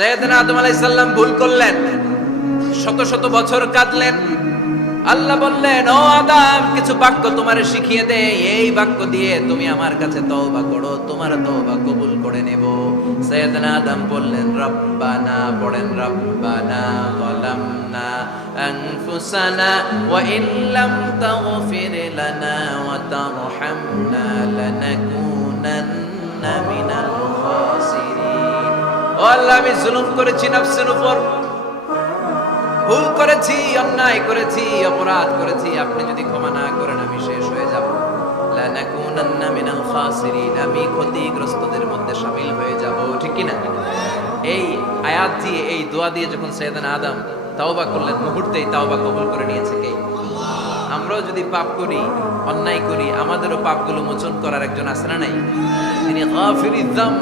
সাইয়েদনা আদম আলাইহিস সালাম ভুল করলেন, শত শত বছর কাঁদলেন। আল্লাহ বললেন, ও আদম, কিছু বাক্য তোমারে শিখিয়ে দে, এই বাক্য দিয়ে তুমি আমার কাছে তওবা করো, তোমার তওবা কবুল করে নেব। সাইয়েদনা আদম বললেন, রব্বানা, পড়েন, রব্বানা যালামনা আনফুসানা ওয়া ইন লাম তাগফির লানা ওয়া তারহামনা লানাকুনান্না মিনাল খাসিরিন। ও আল্লাহ, আমি জুলুম করেছি নফসের উপর, ভুল করেছি, অন্যায় করেছি, অপরাধ করেছি, আপনি যদি ক্ষমা না করেন আমি শেষ হয়ে যাব। লানাকুনান্না মিনাল খাসিরিন, আমি ক্ষতিগ্রস্তদের মধ্যে শামিল হয়ে যাব। ঠিক কি না? এই আয়াত দিয়ে, এই দোয়া দিয়ে যখন সাইয়েদনা আদম তাওবা করলেন, মুহূর্তেই তাওবা কবুল করে নিয়েছে কে? আমরাও যদি পাপ করি, অন্যায় করি, আমাদেরও পাপগুলো মোচন করার একজন আছে না নাই? তিনি গাফিরিয যাম,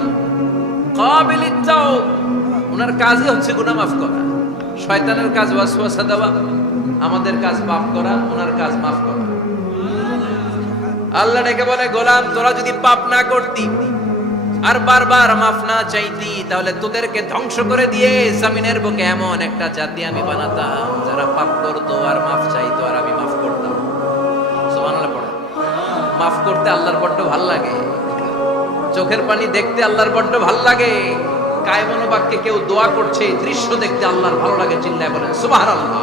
কাবিলিত তাওব। ওনার কাজই হচ্ছে গুনাহ মাফ করা। শয়তানের কাজ ওয়াসওয়াসা দেওয়া, আমাদের কাজ মাফ করা, ওনার কাজ মাফ করা। আল্লাহ ডেকে বলে, গোলাম, তোরা যদি পাপ না করতি আর বারবার মাফ না চাইতি, তাহলে তোদেরকে ধ্বংস করে দিয়ে জমিনের বুকে এমন একটা জাতি আমি বানাতাম যারা পাপ করতো আর মাফ চাইতো, আর আমি মাফ করতাম। সুবহানাল্লাহ পড়ে। মাফ করতে আল্লাহর বড্ড ভাল লাগে, চোখের পানি দেখতে আল্লাহর বড্ড ভাল লাগে। কায়মনো বাক্যে কেউ দোয়া করছে, দৃশ্য দেখতে আল্লাহর ভালো লাগে, চিল্লায় বলেন সুবহানাল্লাহ।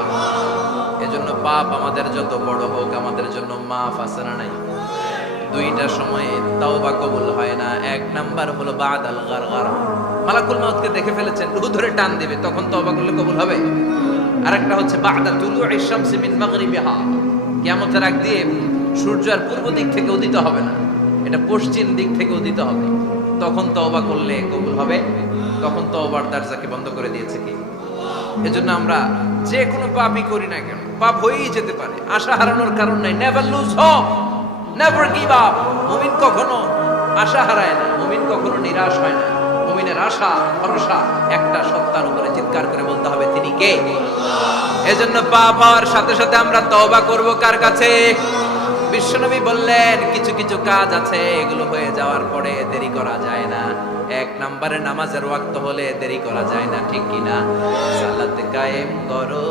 এজন্য পাপ আমাদের যত বড় হোক, আমাদের জন্য মাফ আছে না নাই? দুইটা সময়ে তাওবা কবুল হয় না। এক নাম্বার হলো বাদাল গারগারা, মালাকুল মউতকে দেখে ফেলেছেন, রূহ ধরে টান দিবে, তখন তাওবা করলে কবুল হবে। আরেকটা হচ্ছে বাদা তুলুই শামসি মিন মাগরিবিহা, কিয়ামতের আগ দিয়ে সূর্য আর পূর্ব দিক থেকে উদিত হবে না, এটা পশ্চিম দিক থেকে উদিত হবে, তখন তওবা করলে কবুল হবে। তখন তওবার দরজাকে বন্ধ করে দিয়েছে কি? এজন্য আমরা যে কোনো পাপই করি না কেন, পাপ হয়েই যেতে পারে, আশা হারানোর কারণ নাই। Never lose hope, never give up. মুমিন কখনো আশা হারায় না, মুমিন কখনো নিরাশ হয় না। মুমিনের আশা ভরসা একটা সত্তার উপরে, চিৎকার করে বলতে হবে, তিনি কে? এজন্য পাপ হওয়ার সাথে সাথে আমরা তওবা করব কার কাছে? বিশ্বনবী বললেন, কিছু কিছু কাজ আছে, এগুলো হয়ে যাওয়ার পরে দেরি করা যায় না। এক নম্বরে নামাজের ওয়াক্ত হলে দেরি করা যায় না, ঠিক কি না? সালাত কায়েম করো,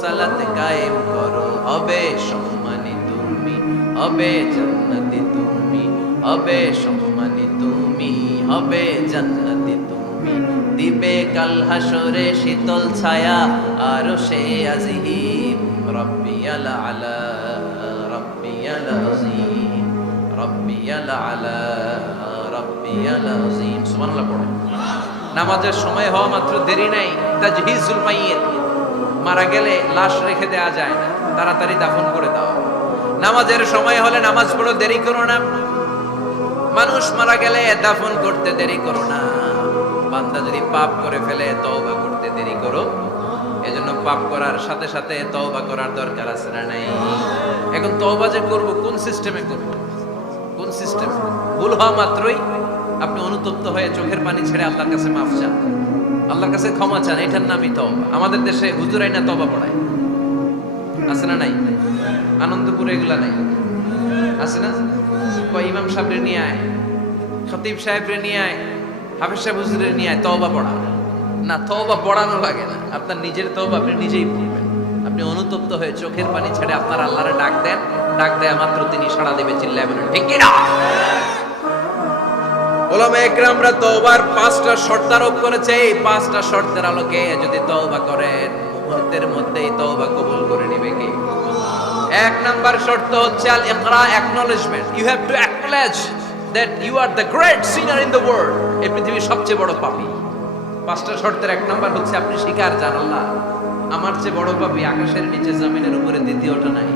সালাত কায়েম করো, হবে সম্মানী তুমি, হবে জান্নাতি তুমি, হবে সম্মানী তুমি, হবে জান্নাতি তুমি। দিবে কাল হাসরে শীতল ছায়া আরশে আজিম, রব্বিয়াল আলা, রব্বিয়াল আযীম, রব্বিয়াল আলা, রব্বিয়াল আযীম। সুবহানাল্লাহ পড়ো। নামাজের সময় হওয়া মাত্র দেরি নাই। তাজহিজুল মাইয়িত, মারা গেলে লাশ রেখে দেয়া যায় না, তাড়াতাড়ি দাফন করে দাও। নামাজের সময় হলে নামাজ পড়ো, দেরি করো না। মানুষ মারা গেলে দাফন করতে দেরি করো না। বান্দা যদি পাপ করে ফেলে, তওবা করতে দেরি করো। এজন্য পাপ করার সাথে সাথে তওবা করার দরকার আছে না নাই? এখন তওবা যে করব, কোন সিস্টেমে করব? কোন সিস্টেমে? ভুল হওয়া মাত্রই আপনি অনুতপ্ত হয়ে চোখের পানি ছেড়ে আল্লাহর কাছে মাফ চান, আল্লাহর কাছে ক্ষমা চান, এটার নামই তওবা। আমাদের দেশে হুজুরাই না তওবা পড়ায়, আছে না নাই? আনন্দপুরে এগুলা নাই, আছে না? কয় ইমাম সাহেবরে নিয়ে আয়, খতিব সাহেবরে নিয়ে আয়, হাফেজ সাহেব হুজুরে নিয়ে আয়, তওবা পড়া। না, তওবা পড়ানো লাগে না, আপনার নিজের তওবা আপনি নিজেই পড়বেন। আপনি অনুতপ্ত হয়ে চোখের পানি ছেড়ে আপনার আল্লাহরে ডাক দেন, ডাক দেয়া মাত্র তিনি সাড়া দেবে, চিল্লায় বলেন ঠিক কি না? উলামায়ে কেরামরা তওবার 5টা শর্ত আরোপ করেছে। এই 5টা শর্তের আলোকে যদি তওবা করেন, মুহূর্তের মধ্যেই তওবা কবুল করে নেবে কে? এক নাম্বার শর্ত হচ্ছে আল ইকরা, acknowledgement. You have to acknowledge that you are the great sinner in the world. এই পৃথিবীর সবচেয়ে বড় পাপী। 5টা শর্তের এক নাম্বার হচ্ছে আপনি স্বীকার, জান আল্লাহ আমার চেয়ে বড় পাপী আকাশের নিচে জমিনের উপরে দ্বিতীয়টা নাই।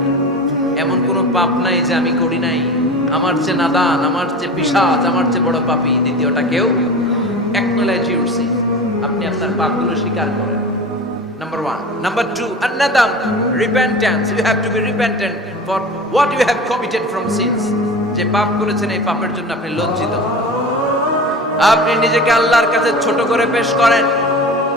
এমন কোনো পাপ নাই যে আমি করি নাই। আমার চেয়ে নাদান, আমার চেয়ে পিশাচ, আমার চেয়ে বড় পাপী দ্বিতীয়টা কেউ। অ্যাকনলেজ ইউর সিন, আপনি আপনার পাপগুলো স্বীকার করেন। Number 1. Number 2, an-nadam, repentance. You have to be repentant for what you have committed from sins. যে পাপ করেছেন, এই পাপের জন্য আপনি লজ্জিত। আপনি নিজেকে আল্লাহর কাছে ছোট করে পেশ করেন,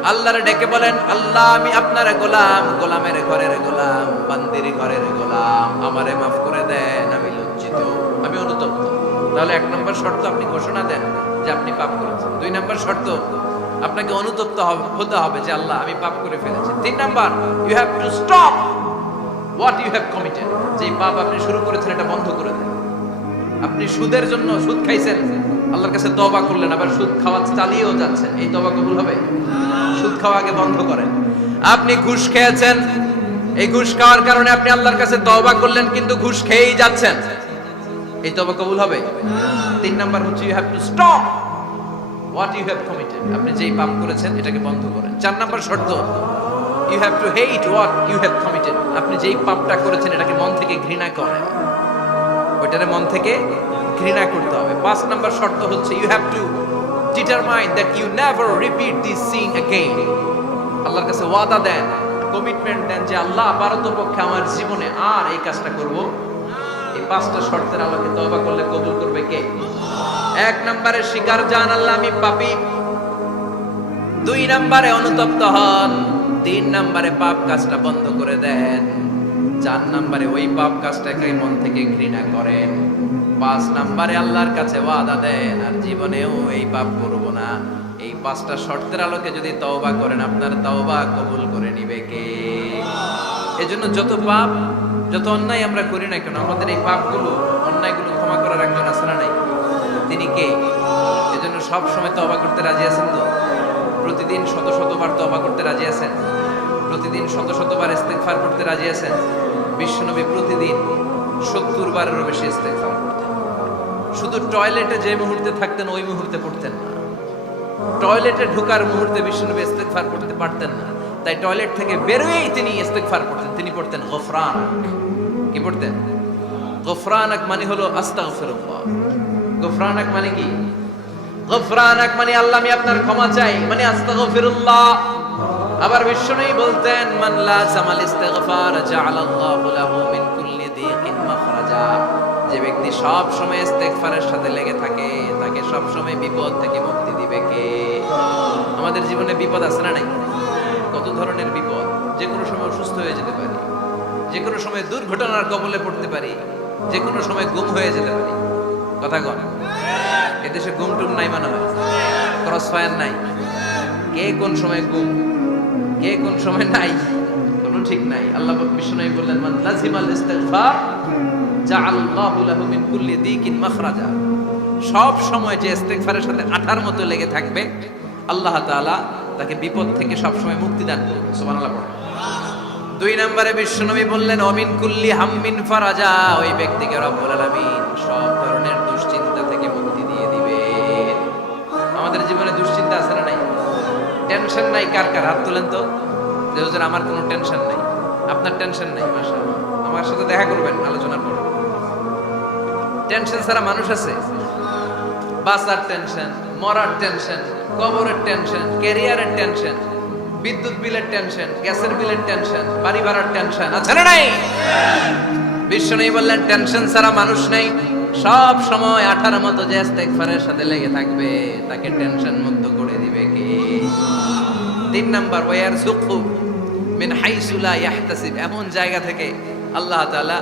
আল্লাহরে ডেকে বলেন, আল্লাহ আমি আপনার গোলাম, গোলামের ঘরের গোলাম, বান্দির ঘরের গোলাম, আমারে মাফ করে দেন, আমি লজ্জিত, আমি অনুতপ্ত। তাহলে 1 নম্বর শর্ত আপনি ঘোষণা দেন যে আপনি পাপ করেছেন। 2 নম্বর শর্ত, আপনাকে অনুতপ্ত হতে হবে যে আল্লাহ আমি পাপ করে ফেলেছি। 3 number, you have to stop what you have committed. যে পাপ আপনি শুরু করেছেন এটা বন্ধ করে দেন। আপনি সুদের জন্য সুদ খাইছেন, আল্লাহর কাছে তওবা করলেন, আবার সুদ খাওয়া চালিয়েও যাচ্ছেন, এই তওবা কবুল হবে? সুদ খাওয়া আগে বন্ধ করেন। আপনি ঘুষ খেয়েছেন, এই ঘুষ খাওয়ার কারণে আপনি আল্লাহর কাছে তওবা করলেন, কিন্তু ঘুষ খেয়েই যাচ্ছেন, এই তওবা কবুল হবে? 3 নাম্বার হচ্ছে you have to stop what you have committed. আপনি যেই পাপ করেছেন এটাকে বন্ধ করেন। 4 নাম্বার শর্ত, you have to hate what you have committed. আপনি যেই পাপটা করেছেন এটাকে মন থেকে ঘৃণা করেন, ওইটারে মন থেকে ঘৃণা করতে হবে। 5 নাম্বার শর্ত হচ্ছে you have to determine that you never repeat this sin again. আল্লাহর কাছে ওয়াদা দেন, কমিটমেন্ট দেন যে আল্লাহ পারতপক্ষে আমার জীবনে আর এই কাজটা করব। এই 5টা শর্তের আলোকে তওবা করলে কবুল করবে কে? 1 নম্বরে স্বীকার জান আল্লাহ আমি পাপী, 2 নম্বরে অনুতপ্ত হন, 3 নম্বরে পাপ কাজটা বন্ধ করে দেন, 4 নম্বরে ওই পাপ কাজটাকে মন থেকে ঘৃণা করেন, 5 নম্বরে আল্লাহর কাছে ওয়াদা দেন আর জীবনেও এই পাপ করব না। এই 5টা শর্তের আলোকে যদি তওবা করেন আপনার তওবা কবুল করে নিবে কে? এজন্য যত পাপ যত অন্যায় আমরা করি না কেন, আমাদের এই পাপগুলো অন্যায়গুলো ক্ষমা করার একজন আছে না নাই? তিনি কে? এজন্য সব সময় তওবা করতে রাজি আছেন তো? প্রতিদিন শত শতবার তওবা করতে রাজি আছেন? প্রতিদিন শত শতবার ইস্তেগফার করতে রাজি আছেন? বিশ্বনবী প্রতিদিন 70 বারেরও বেশি ইস্তেগফার করতেন। শুধু টয়লেটে যে মুহূর্তে থাকতেন ওই মুহূর্তে পড়তেন না, টয়লেটে ঢোকার মুহূর্তে বিশ্বনবী ইস্তেগফার করতে পারতেন না, তাই টয়লেট থেকে বেরোয়েই তিনি ইস্তেগফার করতেন। তিনি পড়তেন গফরানাক। কি পড়তেন? গফরানাক মানে হলো আস্তাগফিরুল্লাহ। গফরানাক মানে কি? গফরানাক মানে আল্লাহ আমি আপনার ক্ষমা চাই, মানে আস্তাগফিরুল্লাহ। আবার বিশ্বনবী বলতেন মান লাযামাল ইস্তিগফার জাআলাল্লাহু লাহু মিন কুল্লি দীকিন মাখরাজা। যে ব্যক্তি সব সময় ইস্তেগফারের সাথে লেগে থাকে তাকে সব সময় বিপদ থেকে মুক্তি দিবে কে? আমাদের জীবনে বিপদ আছে না নাই? কত ধরনের বিপদ, যে কোনো সময় অসুস্থ হয়ে যেতে পারি, যে কোনো সময় দুর্ঘটনার কবলে পড়তে পারি, যে কোনো সময় গুম হয়ে যেতে পারি। কথা কন, এদেশে গুম টুম নাই মনে হয়, ক্রস ফায়ার নাই, কে কোন সময় গুম কে কোন সময় নাই কোনো ঠিক নাই। আল্লাহ বিশ্বনবী বললেন মান লাজিমাল ইস্তিগফার জাআলাল্লাহু লাহু মিন কুল্লি দীকিন মাখরাজা। সব সময় যে ইস্তিগফারের সাথে আঠার মতো লেগে থাকবে আল্লাহ তাআলা তাকে বিপদ থেকে সব সময় মুক্তি দান করবেন। সুবহানাল্লাহ পড়ুন। 2 নম্বরে বিশ্বনবী বললেন অমিন কুল্লি হাম্মিন ফারাজা। ওই ব্যক্তিকে রব্বুল আলামিন সব ধরনের দুশ্চিন্তা থেকে মুক্তি দিয়ে দিবে। আমাদের জীবনে দুশ্চিন্তা আছে না নাই? টেনশন নাই কার কার? হাত তুলেন তো, যে হুজুর আমার কোনো টেনশন নাই। আপনার টেনশন নাই? মাশাআল্লাহ, আমার সাথে দেখা করবেন আলোচনার পর। টেনশন ছাড়া মানুষ আছে? বাসার টেনশন, মরার টেনশন, কবরের টেনশন, ক্যারিয়ারের টেনশন, বিদ্যুৎ বিলের টেনশন, গ্যাসের বিলের টেনশন, বাড়ি ভাড়ার টেনশন আছে না নাই? বিশ্বনবী বললেন টেনশন ছাড়া মানুষ নাই। সব সময় আঠার মতো যে ইস্তেগফারের সাথে লেগে থাকবে তাকে টেনশন মুক্ত করে দিবে কে? 3 নাম্বার ওয়ারযুকহু মিন হাইসু লা ইয়াহতাসিব। এমন জায়গা থেকে আল্লাহ তাআলা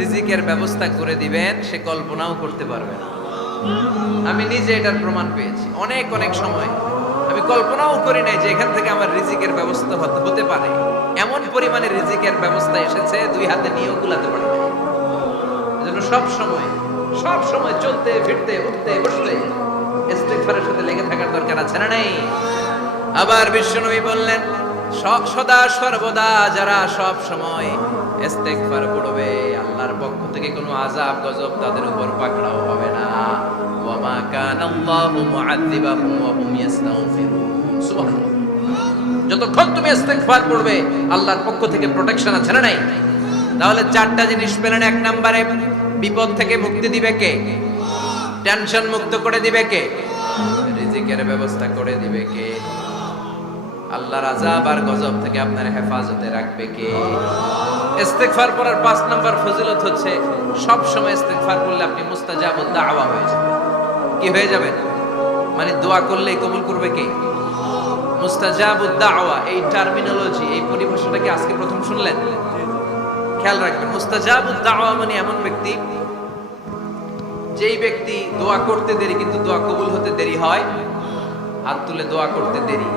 রিজিকের ব্যবস্থা করে দিবেন সে কল্পনাও করতে পারবে না। আমি নিজে এটার প্রমাণ পেয়েছি। অনেক অনেক সময় আমি কল্পনাও করি নাই যে এখান থেকে আমার রিজিকের ব্যবস্থা হতে পারে। এমন পরিমাণে রিজিকের ব্যবস্থা এসেছে 2 হাতে নিয়েও কুলাতে পারি না। এজন্য সব সময় চলতে ফিরতে উঠতে বসতে ইস্তিগফারের সাথে লেগে থাকার দরকার আছে না নাই? আবার বিশ্বনবী বললেন সদা সর্বদা যারা সব সময় ইস্তিগফার পড়বে আল্লাহর পক্ষ থেকে কোনো আযাব গজব তাদের উপর পাকড়াও হবে না। ওয়া মা কানাল্লাহু মুআযযিবাহুম ওয়া হুম ইস্তাগফিরুন। সুবহানাল্লাহ। যতক্ষণ তুমি ইস্তিগফার পড়বে আল্লাহর পক্ষ থেকে প্রোটেকশন আছে না নাই? তাহলে 4টা জিনিস পেলেন। 1 নম্বরে বিপদ থেকে মুক্তি দিবে কে? টেনশন মুক্ত করে দিবে কে? রিজিকের ব্যবস্থা করে দিবে কে? আল্লাহর আযাব আর গজব থেকে আপনার হেফাজতে রাখবে কে? ইস্তিগফার পড়ার 5 নম্বর ফজিলত হচ্ছে সব সময় ইস্তিগফার করলে আপনি মুস্তাজাবুদ দাওয়া হয়ে যাবেন। কি হয়ে যাবেন? মানে দোয়া করলেই কবুল করবে কে? মুস্তাজাবুদ দাওয়া, এই টার্মিনোলজি, এই পরিভাষাটা কি আজকে প্রথম শুনলেন? খেয়াল রাখবেন, মুস্তাজাবুদ দাওয়া মানে এমন ব্যক্তি যেই ব্যক্তি দোয়া করতে দেরি কিন্তু দোয়া কবুল হতে দেরি হয়, হাত তুলে দোয়া করতে দেরি